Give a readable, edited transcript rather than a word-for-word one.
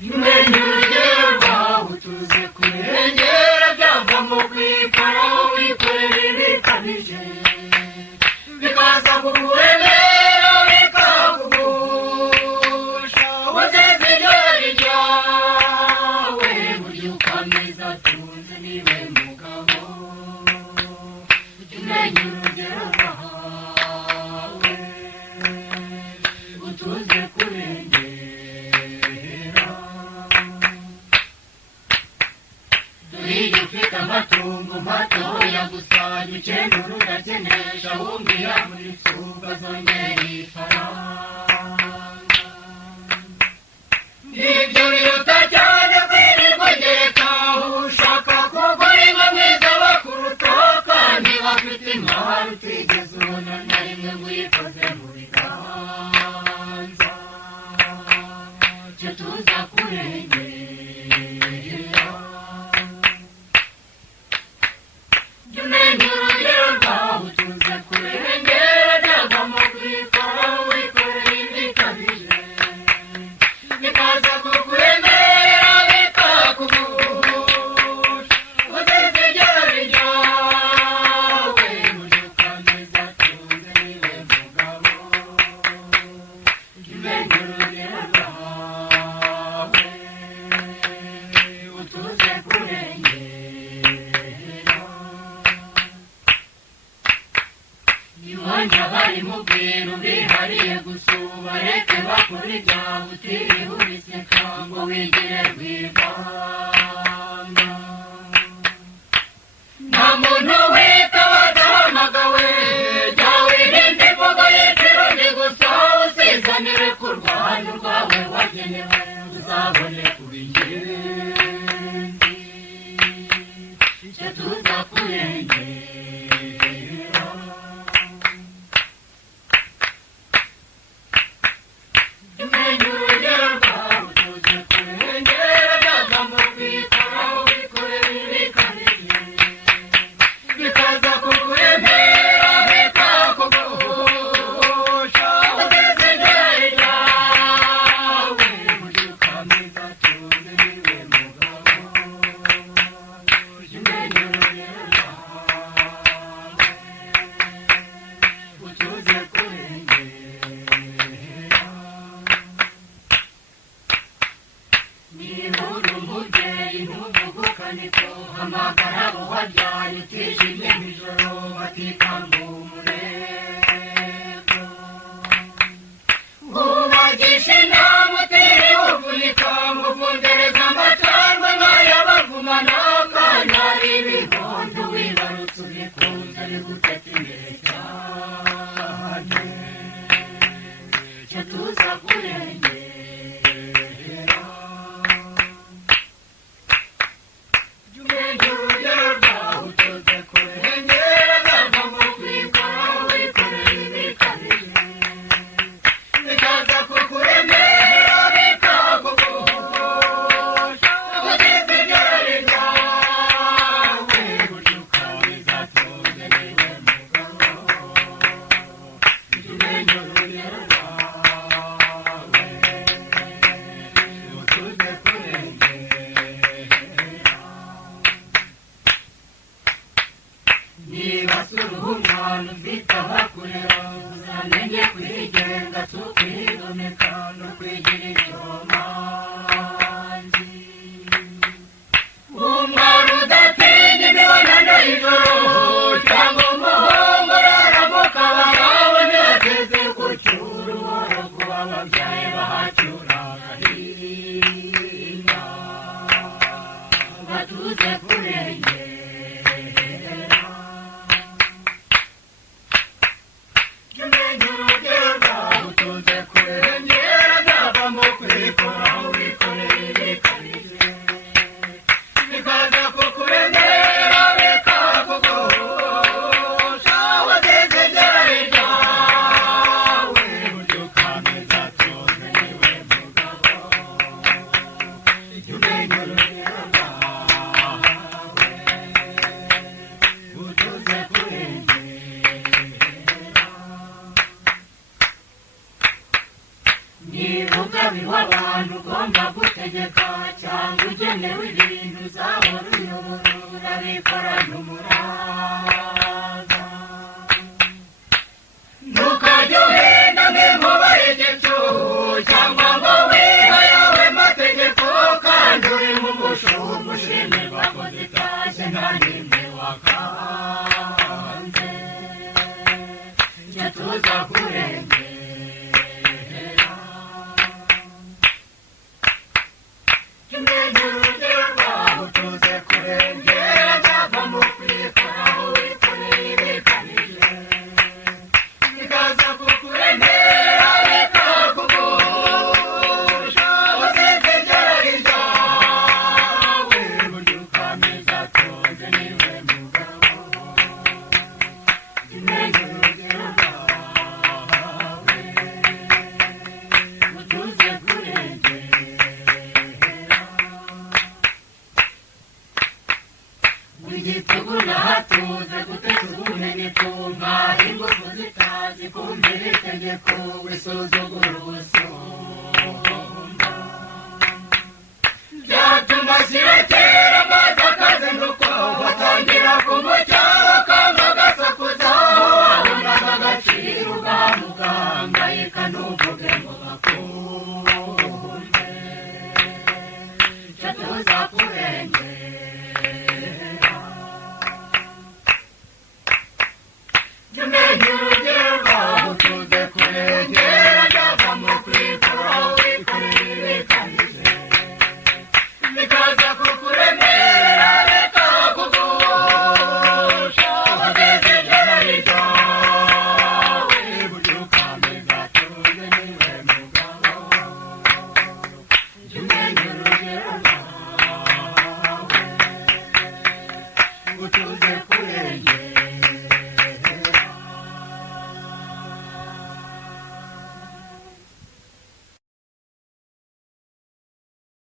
Umenya urugero rwawe utuze kurengera byavamo kwikora wikorera ibikabije bikaza kukuremera bikakugusha wageze igare ryawe burya ukameza atunze niwe mugabo umenya urugero rwawe utuze kurengera dore ufite amatungo matoya gusa dukenura urakenesha wumvira muri tsuba zongera ifaranga ibyo biruta cyane kwirirwa gereka ushaka kugura inka mwiza bakuruta kandi bafite imari utigeze ubona na rimwe ngo uyikoze mu biganza cyo tuza kurengera jya umenya urugero rwawe utuze kurengera byavamo kwikora wikorera ibikabije bikaza kukuremera bikakugusha ugeze igare ryawe burya ukameza atunze niwe mugabo jya umenya urugero rwawe utuze kurengera niwanya bari mubwira ubihariye gusuba reke bakora ibyawe utiriwe ubiseka ngo wigire rwivanga nta muntu wita wadahamagawe jya wirinda imvugo y'ikirundi gusa usizanire ku rwanda rwawe wagenewe uzabone kuba ingenzi icyo tuza kurengera umenya urugero rwawe utuze kurengera byavamo kwikora wikorera ibikabije bikaza kukuremera bikakugusha ugeze igare ryawe burya ukameza atunze niwe mugabo jya umenya urugero rwawe utuze kurengera niba uri umubyeyi ntuvugukane ko hamagara abo wabyaye utijimye mw'ijoro batikanga umurego ubagisha inama utiriwe uvunika muvundereza amacandwe nk'ayabavumana kandi ari ibibondo wibarutse ubikunze biguteta imbere cyane cyo tuza kurengera jya umenya urugero rwawe utuze kurengera byavamo kwikora wikorera ibikabije bikaza kukuremera bikakugusha ugeze igare ryawe burya ukameza atunze niwe mugabo jya umenya urugero rwawe utuze kurengera niba si uruhu umwana ufite abakurera uzamenye kwigenga si ukwigomeka no kwigira icyomanzi umwana udatinya imibonano y'ijoro cyangwa umuhungu urara mu kabari aho ntiyateze ku cyuru woro kuba ababyaye bahacyura agahinda batuze kurengera jya umenya urugero rwawe utuze kurengera byavamo kwikora wikorera ibikabije bikaza kukuremera bikakugusha wageze igare ryawe burya ukameza atunze niwe mugabo jya umenya urugero rwawe utabiha abantu ugomba gutegeka cyangwa ugenewe ibintu uzahora uyobora urabikorana umurava ntukajye uhenda nk'inkuba y'igicucu cyangwa ngo wiha yawe mategeko kandi uri mu mushumba ushimirwa ko zitashye nta n'imwe wakanze njye tuza kurengera kimenya urugero rwaho tuze kurengera cyava mu kwikoraho wikoreye ibikanije bikaza kukurengera bikakugusha uzitegera iryawe burya ukameza tuze niwe mugabo kimenya urugero rwawe tuze kurengera igitugu nahatuze guteza ubumenyi kumva ingufu zitazi kumvira itegeko wisuzugura